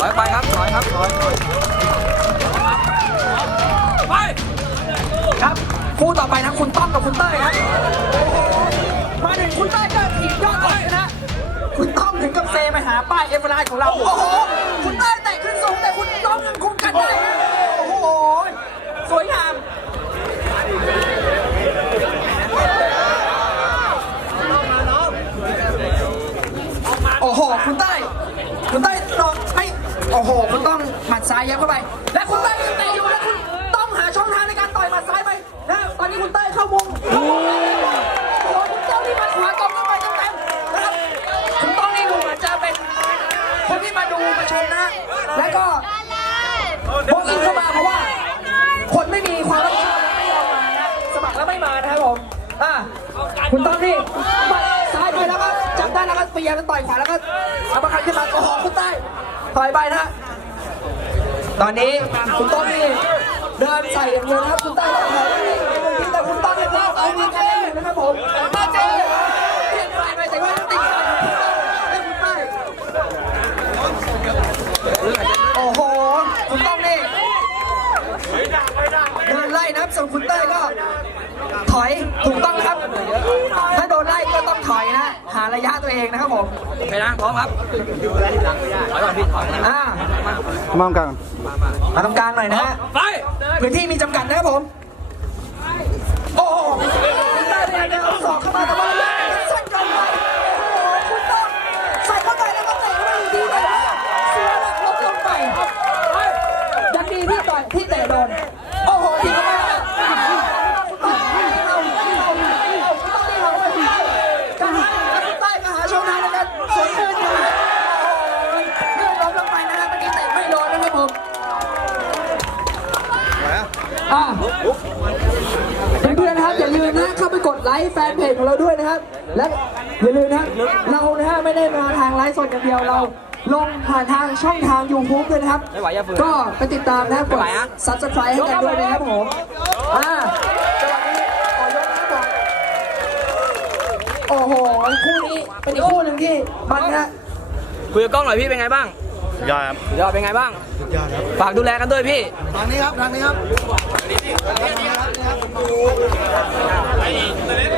ถอยไปครับถอยครับถอยถอยไปครับคู่ต่อไปนะคุณต้อมกับคุณเต้ยครับมาถึงคุณเต้ยก็ถีบยอดเลยนะคุณต้อมถึงกับเซไปหาป้ายเอฟไลน์ของเราโอ้โหคุณเต้ยเตะขึ้นสูงแต่คุณต้อมยังคุมกันได้นะโอ้โห สวยงาม โอ้โห คุณเต้ยคุณเต้ยลองให้โอ้โหคุณต้องหมัดซ้ายยับเข้าไป และคุณเต้ยยังเตะอยู่และคุณต้องหาช่องทางในการต่อยหมัดซ้ายไปนะตอนนี้คุณเต้ยเข้าวงโอ้โหคุณต้อนี่มัดขวาตบเข้าไปเต็มๆนะครับคุณต้องนี่ดูเหมือนจะเป็นคนที่มาดูมาชมนะ และก็พวกอินเข้ามาเพราะว่า คนไม่มีความรับผิดชอบไม่ยอมมานะสมัครแล้วไม่มานะครับผมอะคุณต้องนี่หมัดซ้ายไปแล้วก็จับได้แล้วก็เปียแล้วต่อยขวาแล้วก็เอามาคันขึ้นมาโอ้โหคุณใต้ ถอยไปนะ ตอนนี้คุณต้นนี่เดินใส่อย่างเดียวนะครับคุณต้ต้องถอยแต่คุณต้นเนี่ยเอามีกันได้อยู่นะครับผมมาเจอเปลี่ยนไปไปแต่ว่าติดขาดคุณต้คุณใต้โอ้โห คุณต้นนี่โดนไล่นะครับส่วนคุณเต้ยก็ ถอยถูกต้องครับ ระยะตัวเองนะครับผมไปนะพร้อมครับถอยก่อนพี่ถอยอ่ามามกันมาตรงกลางหน่อยนะฮะไปพื้นที่มีจำกัดนะครับผม โอ้โหคุณเต้ยเนี่ยเดินเอาศอกเข้ามาแต่ว่าใส่ตรงไปโอ้โหคุณต้องใส่เข้าไปแล้วก็เตะไม่ดีเลยเสียหลักล้มลงไปยังดีที่ต่อยที่เตะโดน โอ้โหทีเข้าไปแล้ว ใต้ก็หาช่องทางในการสวนคืนอยู่เลื่อนล้มลงไปนะครับเมื่อกี้เตะไม่โดนนะครับผม อะเพื่อนๆนะครับอย่าลืมนะเข้าไปกดไลค์แฟนเพจของเราด้วยนะครับ และอย่าลืมนะเรานะฮะไม่ได้มาทางไลฟ์สดอย่างเดียวเราลงผ่านทางช่องทาง YouTube ด้วยนะครับไม่ไหวอย่าฝืนก็ไปติดตามนะครับกไม่ดไหวอะ subscribe ให้กันด้วยนะครับผมอ่าจังหวะนี้ขอยกนะครับผมโอ้โหคู่นี้เป็นอีกคู่หนึ่งที่มันนะคุยกับกล้องหน่อยพี่เป็นไงบ้าง ยอดครับยอดเป็นไงบ้างฝากดูแลกันด้วยพี่ทางนี้ครับทางนี้ครับ